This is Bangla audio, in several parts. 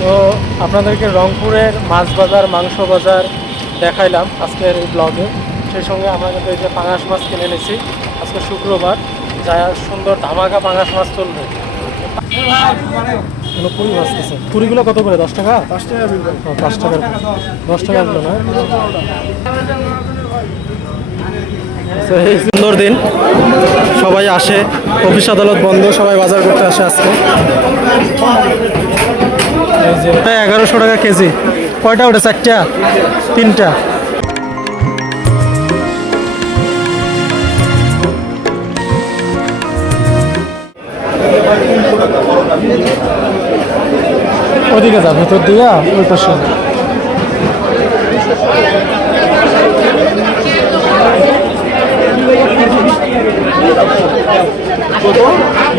তো আপনাদেরকে রংপুরের মাছ বাজার মাংস বাজার দেখাইলাম আজকের এই ব্লগে সেই সঙ্গে আমরা কিন্তু এই যে পাঙাশ মাছ কিনে নিয়েছি আজকে শুক্রবার যা সুন্দর ধামাকা পাঙাশ মাছ চলবে। পুরি মাছ আছে পুরিগুলো কত করে? দশ টাকা? পাঁচ টাকা দশ না? এই সুন্দর দিন। সবাই আসে অফিস আদালত বন্ধ সবাই বাজার করতে আসে আজকে। এগারোশো টাকা কেজি। কয়টা ওটা? চারটা? তিনটা? ওদিকে যা ভেতর দিয়ে ওই পাশে।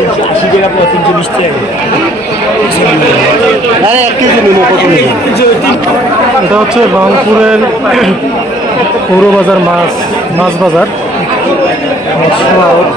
তিনশো আরে এক এটা হচ্ছে রংপুরের পৌরবাজার মাছ মাছ বাজার আড়ত।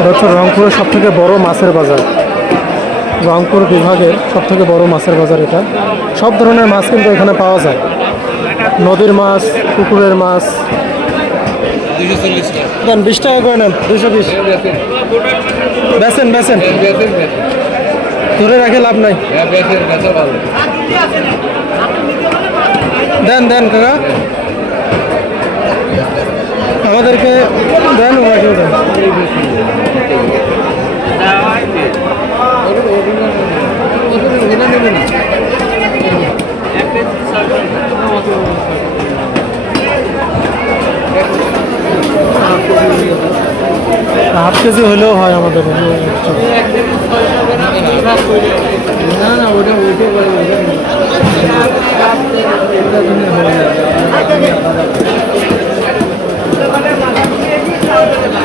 এটা হচ্ছে রংপুরের সব থেকে বড় মাছের বাজার। রংপুর বিভাগের সব থেকে বড় মাছের বাজার এটা। সব ধরনের মাছ কিন্তু এখানে পাওয়া যায়। নদীর মাছ, পুকুরের মাছ। দেন বিশ টাকা করে নেন দুশো বিশ। বেছেন বেছেন ধরে রাখে লাভ নাই। দেন দেন, কাকা। আমাদেরকে দেন, ওনাকেও দেন। হাফ কেজি হলেও হয় আমাদের। না না ওটা ওইটা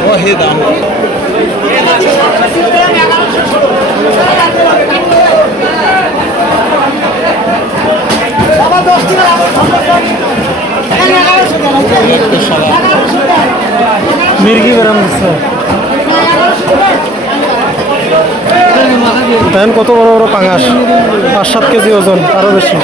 ও হে দাম মির্গি বেরাম দেখেন কত বড় বড় পাঙাশ? পাঁচ সাত কেজি ওজন আরও বেশি।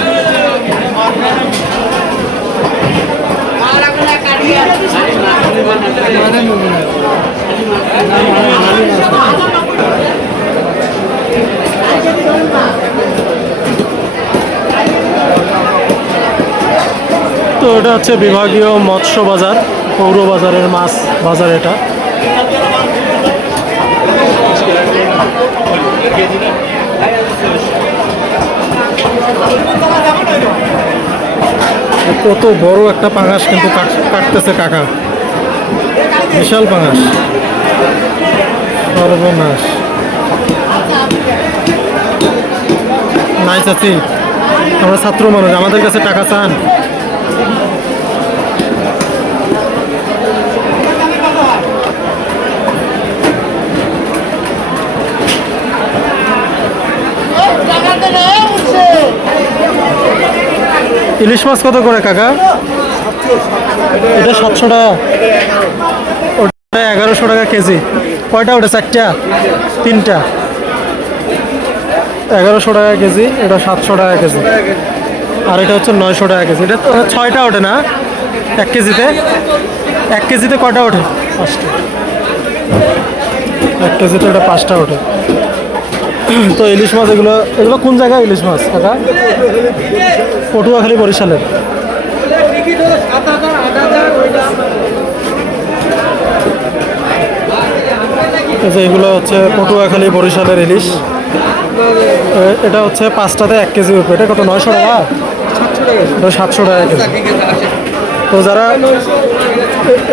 তো এটা হচ্ছে বিভাগীয় মৎস্য বাজার, পৌর বাজারের মাছ বাজার এটা। কত বড় একটা পাঙাশ কিন্তু কাট- কাটতেছে কাকা। বিশাল পাঙাশ। সর্বনাশ। নাই চাচি আমরা ছাত্র মানুষ, আমাদের কাছে টাকা চান। ইলিশ মাছ কত করে কাকা? এটা সাতশো টাকা। ওটা এগারোশো টাকা কেজি। কয়টা ওটা চারটা? তিনটা। এগারোশো টাকা কেজি এটা সাতশো টাকা কেজি। আর এটা হচ্ছে নয়শো টাকা কেজি। এটা ছয়টা ওঠে না? এক কেজিতে? এক কেজিতে কয়টা ওঠে? পাঁচটা। এক কেজিতে এটা পাঁচটা ওঠে। তো ইলিশ মাছ এগুলো এগুলো কোন জায়গায় ইলিশ মাছ, কাকা? পটুয়াখালী বরিশালের এগুলো হচ্ছে পটুয়াখালী বরিশালের ইলিশ। এটা হচ্ছে পাঁচটাতে এক কেজি উপরে এটা কত, নয়শো টাকা? এটা সাতশো টাকা তো যারা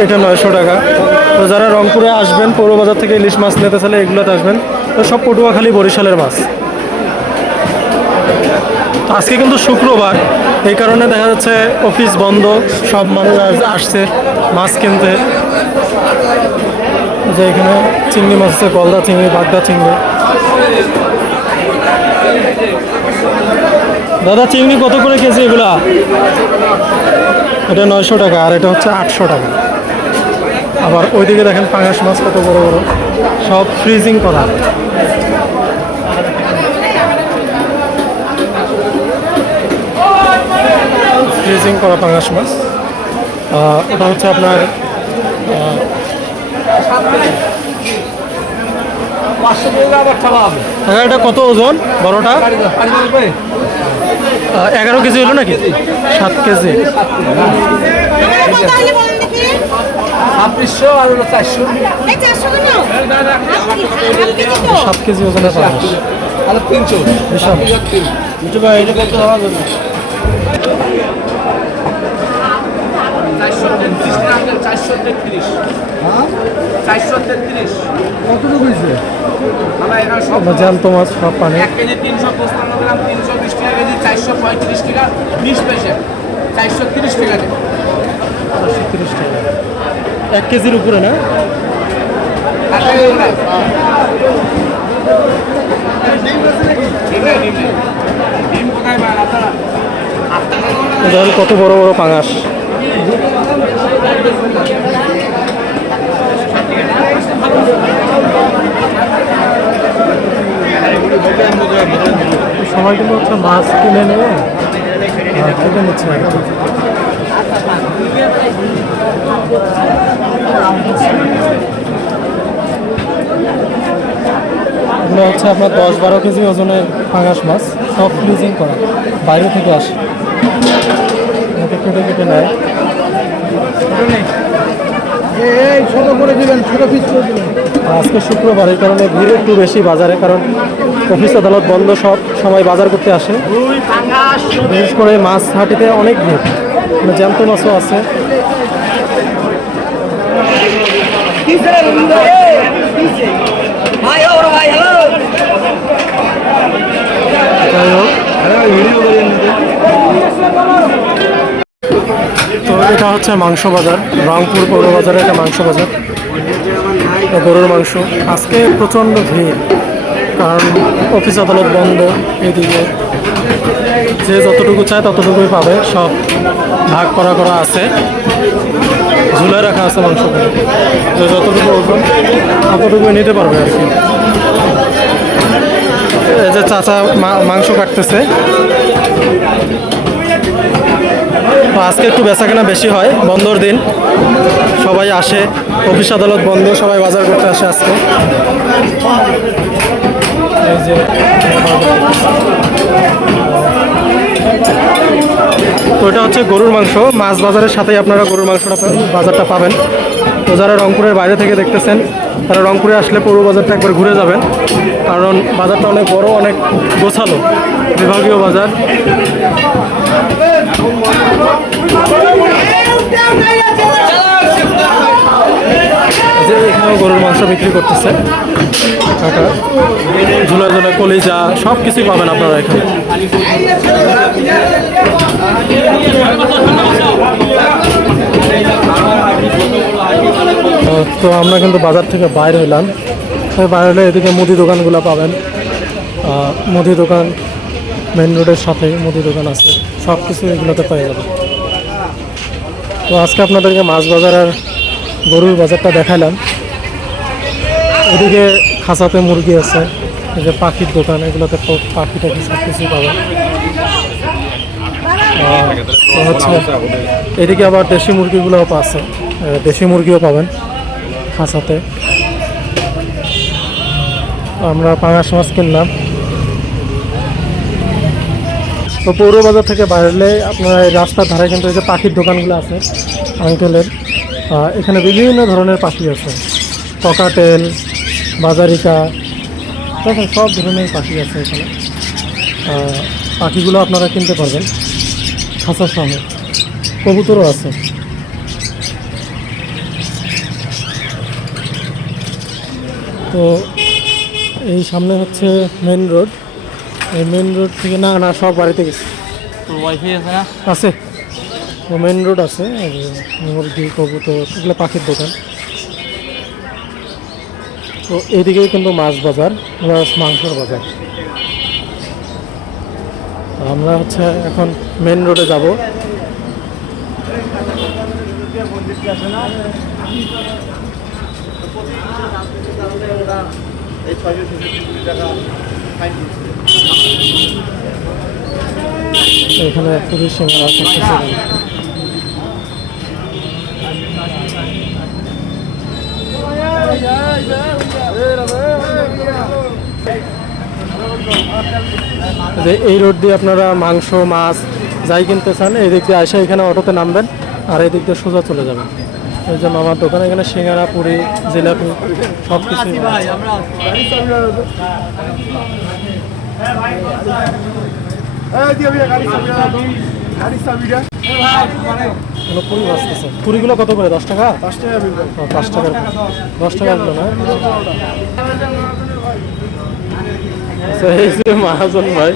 এটা নয়শো টাকা। তো যারা রংপুরে আসবেন, পৌর বাজার থেকে ইলিশ মাছ নিতে চাইলে এগুলোতে আসবেন। তো সব পটুয়াখালী বরিশালের মাছ। আজকে কিন্তু শুক্রবার। এই কারণে দেখা যাচ্ছে অফিস বন্ধ, সব মানুষ আসছে মাছ কিনতে। যে এখানে চিংড়ি মাছ আছে, গলদা চিংড়ি, বাগদা চিংড়ি। দাদা চিংড়ি কত করে কেজি এগুলা? এটা নয়শো টাকা আর এটা হচ্ছে আটশো টাকা। আবার ওইদিকে দেখেন পাঙাশ মাছ কত বড় বড়। সব ফ্রিজিং করা। ফ্রিজিং করা পাঙাশ মাছ। ওটা হচ্ছে আপনার কাকা, এটা কত ওজন? বড়টা এগারো কেজি হলো নাকি? সাত কেজি। সাত কেজি কত চারশো তেত্রিশ। গ্রাম চারশো তেত্রিশ। চারশো তেত্রিশ কতটুকু হয়েছে? আমরা এখানে সব জ্যান্ত মাছ সব পানি। এক কেজি তিনশো পঁচপান্ন গ্রাম তিনশো বিশ টাকা কেজি চারশো পঁয়ত্রিশ টাকা বিশ পয়সা চারশো তিরিশ টাকা তিরিশ টাকা। এক কেজির উপরে না? কত বড় বড় পাঙাশ? সবাই হচ্ছে মাছ কিনে আহ, কেটে নিচ্ছে এগুলো হচ্ছে আপনার দশ বারো কেজি ওজনের পাঙাশ মাছ সব ফ্রিজিং করা বাইরে থেকে আসে। কেটে কেটে নেয়। আজকে শুক্রবার এই কারণে ভিড় একটু বেশি বাজারে, কারণ অফিস আদালত বন্ধ, সব সবাই বাজার করতে আসে। বিশেষ করে মাছ হাটিতে অনেক ভিড় মানে জ্যান্ত মাছও আছে। যাই হোক। তো এটা হচ্ছে মাংস বাজার, রংপুর পৌর বাজারে একটা মাংস বাজার গরুর মাংস। আজকে প্রচণ্ড ভিড়, কারণ অফিস আদালত বন্ধ, এদিকে যে যতটুকু চায় ততটুকুই পাবে, সব ভাগ করা করা আছে। ঝুলে রাখা আছে মাংসগুলো। যে যতটুকু ওজন, ততটুকুই নিতে পারবে আর কি। এই যে চাচা মাংস কাটতেছে। আজকে একটু বেচাকেনা বেশি হয়, বন্ধর দিন। সবাই আসে, অফিস আদালত বন্ধ, সবাই বাজার করতে আসে আজকে। তো এটা হচ্ছে গরুর মাংস, মাছ বাজারের সাথেই আপনারা গরুর মাংসটা বাজারটা পাবেন। তো যারা রংপুরের বাইরে থেকে দেখতেছেন, তারা রংপুরে আসলে পৌর বাজারটা একবার ঘুরে যাবেন। কারণ বাজারটা অনেক বড়, অনেক গোছালো। বিভাগীয় বাজার। এখানেও গরুর মাংস বিক্রি করতেছে ঝুলা ঝুলা কলিজা সব কিছুই পাবেন আপনারা এখানে। তো- আমরা কিন্তু বাজার থেকে বাইরে হইলাম। বাইরে হলে এদিকে মুদি দোকানগুলো পাবেন। মুদি দোকান মেন রোডের সাথে মুদি দোকান আছে সব কিছু এগুলোতে পেয়ে যাবে। তো আজকে আপনাদেরকে মাছ বাজার আর গরুর বাজারটা দেখালাম। এদিকে খাঁচাতে মুরগি আছে, এই যে পাখির দোকান, এগুলোতে পাখি টাখি সব কিছুই পাবেন আর হচ্ছে এদিকে আবার দেশি মুরগিগুলোও আছে দেশি মুরগিও পাবেন খাঁচাতে। আমরা পাঙাশ মাছ কিনলাম। তো পৌর বাজার থেকে বাইরে আপনারা এই রাস্তার ধারে কিন্তু এই যে পাখির দোকানগুলো আছে, আঙ্কেলের এখানে বিভিন্ন ধরনের পাখি আছে। ককাটেল, বাজারিকা দেখেন সব ধরনের পাখি আছে এখানে। পাখিগুলো আপনারা কিনতে পারবেন। খাঁচার সঙ্গে কবুতরও আছে। তো এই সামনে হচ্ছে মেন রোড এই মেন রোড থেকে না না সব বাড়িতে গেছে। ওয়াইফাই আছে না? আছে। মেন রোড আছে মুরগি কবুতর এগুলো পাখির দোকান। তো এইদিকেই কিন্তু মাছ বাজার প্লাস মাংসর বাজার। আমরা হচ্ছে এখন মেন রোডে যাব। এখানে পুলিশ যে এই রোড দিয়ে আপনারা মাংস, মাছ যাই কিনতে চান এই দিক দিয়ে আসে এখানে অটোতে নামবেন, আর এই দিক দিয়ে সোজা চলে যাবেন। এই যে মামার দোকান এখানে সিঙ্গারা পুরি জিলাপি সব আমরা এগুলো পুরি ভাজতেছে পুরিগুলো কত করে? দশ টাকা? দশ টাকা টাকার দশ টাকা এগুলো না? আচ্ছা, এই যে মহাজন ভাই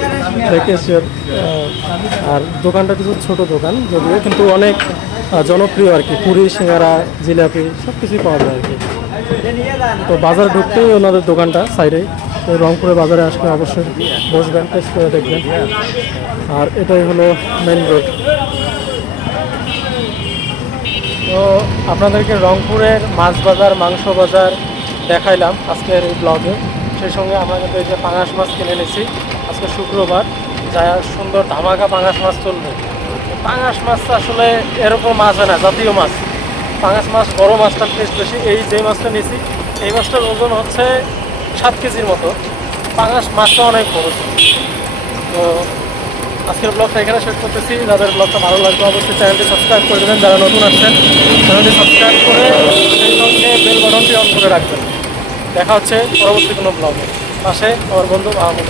থেকে আর দোকানটা কিছু ছোট দোকান যদিও কিন্তু অনেক জনপ্রিয় আর কি। পুরি সিঙ্গারা, জিলাপি সব কিছুই পাওয়া যায় আর কি। তো বাজার ঢুকতেই ওনাদের দোকানটা সাইডে। তো রংপুরে বাজারে আসলে অবশ্যই বসবেন টেস্ট করে দেখবেন। আর এটাই হলো মেন রোড তো আপনাদেরকে রংপুরের মাছ বাজার, মাংস বাজার দেখাইলাম আজকের এই ব্লগে সেই সঙ্গে আমরা কিন্তু এই যে পাঙাশ মাছ কিনে নিয়েছি আজকে শুক্রবার, যা সুন্দর ধামাকা পাঙাশ মাছ চলবে। পাঙাশ মাছ তো আসলে এরকম মাছ হয় না, জাতীয় মাছ। পাঙাশ মাছ, বড় মাছটার টেস্ট বেশি। এই যে মাছটা নিয়েছি, এই মাছটার ওজন হচ্ছে সাত কেজির মতো। পাঙাশ মাছটা অনেক বড়। তো আজকের ব্লগটা এখানে শেষ করতেছি। যাদের ব্লগটা ভালো লাগবে, অবশ্যই চ্যানেলটি সাবস্ক্রাইব করে দেবেন। যারা নতুন আসছেন, চ্যানেলটি সাবস্ক্রাইব করে সেই সঙ্গে বেল বাটনটি অন করে রাখবেন। দেখা হচ্ছে পরবর্তী কোনো ব্লগে। পাশে আমার বন্ধু মাহমুদ